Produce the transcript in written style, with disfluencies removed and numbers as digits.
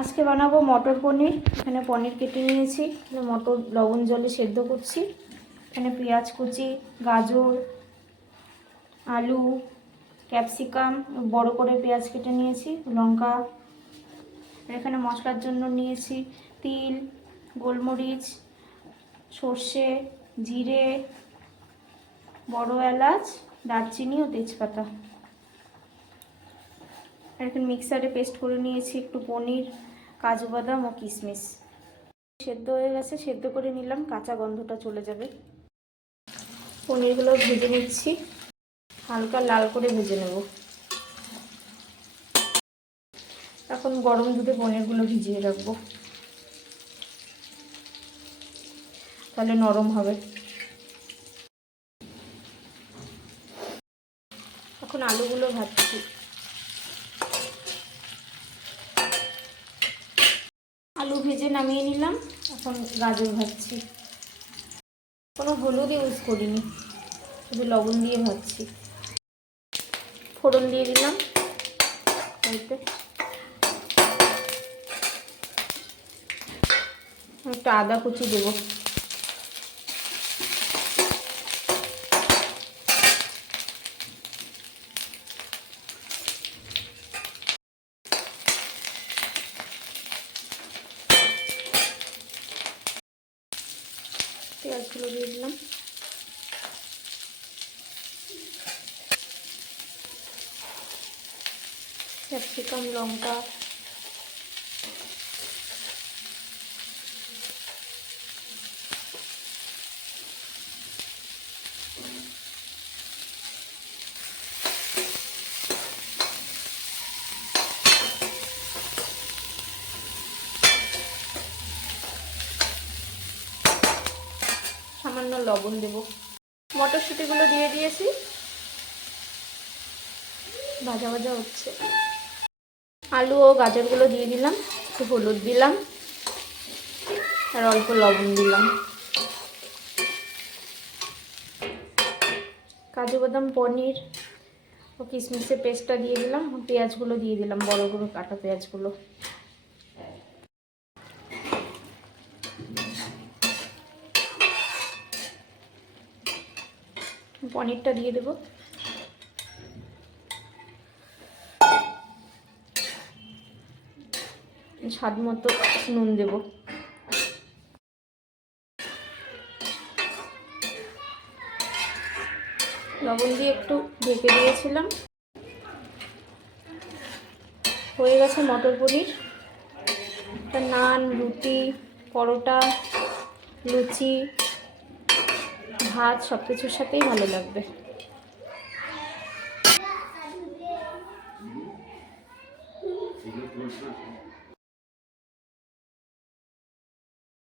আজকে বানাবো মটর পনির। এখানে পনির কেটে নিয়েছি, মটর লবণ জলে সেদ্ধ করছি। এখানে পেঁয়াজ কুচি, গাজর, আলু, ক্যাপসিকাম বড় করে পেঁয়াজ কেটে নিয়েছি, লঙ্কা। এখানে মশলার জন্য নিয়েছি তিল, গোলমরিচ, সর্ষে, জিরে, বড় এলাচ, দারচিনি ও তেজপাতা। এখন মিক্সারে পেস্ট করে নিয়েছি একটু পনির, কাজু বাদাম ও কিশমিশ। সেদ্ধ হয়ে গেছে, সেদ্ধ করে নিলাম, কাঁচা গন্ধটা চলে যাবে। পনিরগুলো ভেজে নিচ্ছি, হালকা লাল করে ভেজে নেব। এখন গরম দুধে পনিরগুলো ভিজিয়ে রাখবো, তাহলে নরম হবে। এখন আলুগুলো ভাজছি। আলু ভেজে নামিয়ে নিলাম, এখন গাজর ভাজছি। কোনো হলুদ ইউজ করিনি, শুধু লবণ দিয়ে ভাজছি। ফোড়ন দিয়ে দিলাম, একটু আদা কুচি দেবো। পেঁয়াজগুলো দিয়ে দিলাম। ক্যাপসিকাম, লঙ্কা, সামান্য লবণ দেব। মটরশুঁটিগুলো দিয়ে দিয়েছি, ভাজা ভাজা হচ্ছে। আলু ও গাজরগুলো দিয়ে দিলাম, একটু হলুদ দিলাম আর অল্প লবণ দিলাম। কাজু বাদাম, পনির ও কিশমিশের পেস্টটা দিয়ে দিলাম, পেঁয়াজগুলো দিয়ে দিলাম, বড় বড় কাটা পেঁয়াজগুলো। পনিরটা দিয়ে দেবো, স্বাদ মতো নুন দেব। লবণ দিয়ে একটু ঢেকে দিয়েছিলাম। হয়ে গেছে মটর পনির। নান, রুটি, পরোটা, লুচি, ভাত সব কিছুর সাথেই ভালো লাগবে।